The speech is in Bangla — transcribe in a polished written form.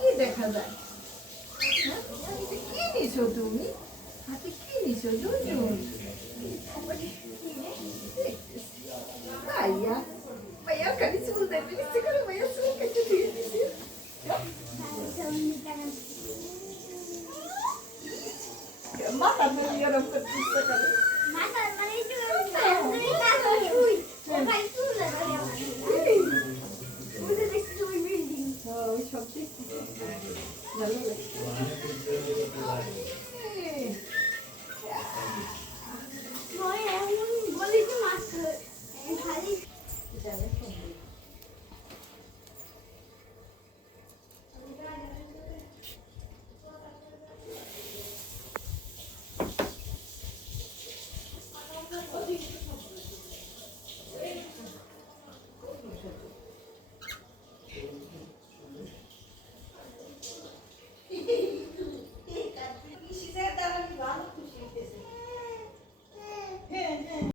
কি দেখা যায়? হ্যাঁ? এটা কি নিছো তুমি? হাতে কি নিছো জুনজুন? ভাইয়া ভাইয়ার খালি চুল দেবে নিচে করে ভাইয়া চুল কেটে দিয়ে দিছে। মাথা ধরে এরকম করতে ইচ্ছে করে। ওই সব দেখতে ভালো লাগে।